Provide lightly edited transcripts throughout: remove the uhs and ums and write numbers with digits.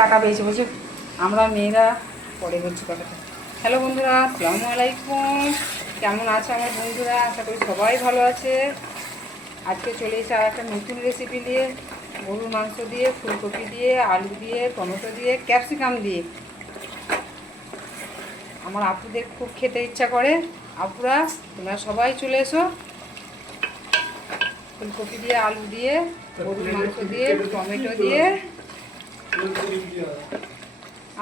টাকা পেয়েছে বলছে আমরা মেয়েরা পরে হচ্ছে কথাটা। হ্যালো বন্ধুরা, আসসালামু আলাইকুম। কেমন আছে আমার বন্ধুরা? আশা করি সবাই ভালো আছে। আজকে চলে এসে আর একটা নতুন রেসিপি নিয়ে, গরুর মাংস দিয়ে, ফুলকপি দিয়ে, আলু দিয়ে, টমেটো দিয়ে, ক্যাপসিকাম দিয়ে। আমার আপুদের খুব খেতে ইচ্ছা করে। আপুরা তোমরা সবাই চলে এসো। ফুলকপি দিয়ে, আলু দিয়ে, গরুর মাংস দিয়ে, টমেটো দিয়ে।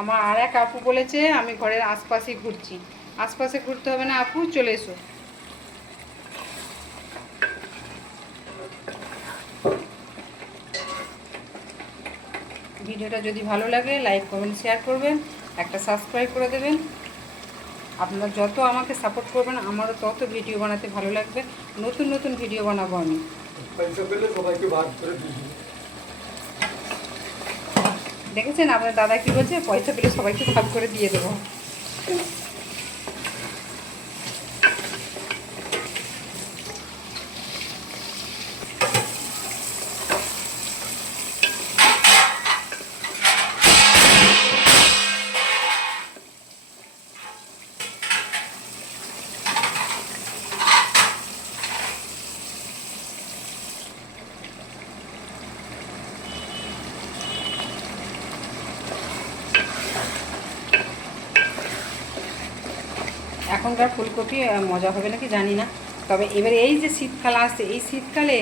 আমার আর এক আপু বলেছে আমি ঘরের আশপাশে ঘুরছি। আশপাশে ঘুরতে হবে না আপু, চলে এসো। ভিডিওটা যদি ভালো লাগে লাইক কমেন্ট শেয়ার করবেন, একটা সাবস্ক্রাইব করে দেবেন। আপনারা যত আমাকে সাপোর্ট করবেন আমারও তত ভিডিও বানাতে ভালো লাগবে। নতুন নতুন ভিডিও বানাবো আমি। দেখেছেন আপনার দাদা কি বলছে, পয়সা পেলে সবাইকে ভাগ করে দিয়ে দেবো। এখনকার ফুলকপি মজা হবে নাকি জানি না, তবে এবারে এই যে শীতকাল আসছে, এই শীতকালে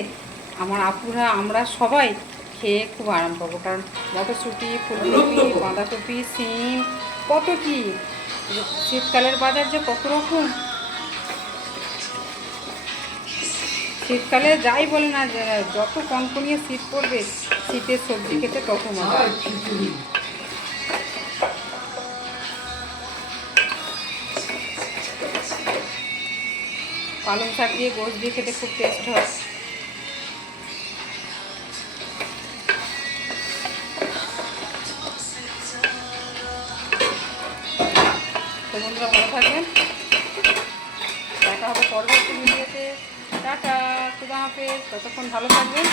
আমার আপুরা আমরা সবাই খেয়ে খুব আরাম পাবো। কারণ মটরশুঁটি, ফুলকপি, বাঁধাকপি, সিম, কত কি শীতকালের বাজার যে কত রকম। শীতকালে যাই বলে না, যত কনকনিয়ে শীত পড়বে, শীতের সবজি খেতে তত মজা। পালং শাক দিয়ে গোশ দিয়ে খেতে খুব টেস্ট হয়। তো বন্ধুরা ভালো থাকবেন, দেখা হবে পরবর্তী ভিডিওতে। টাটা, খুদা হাফেজ, ততক্ষণ ভালো থাকবেন।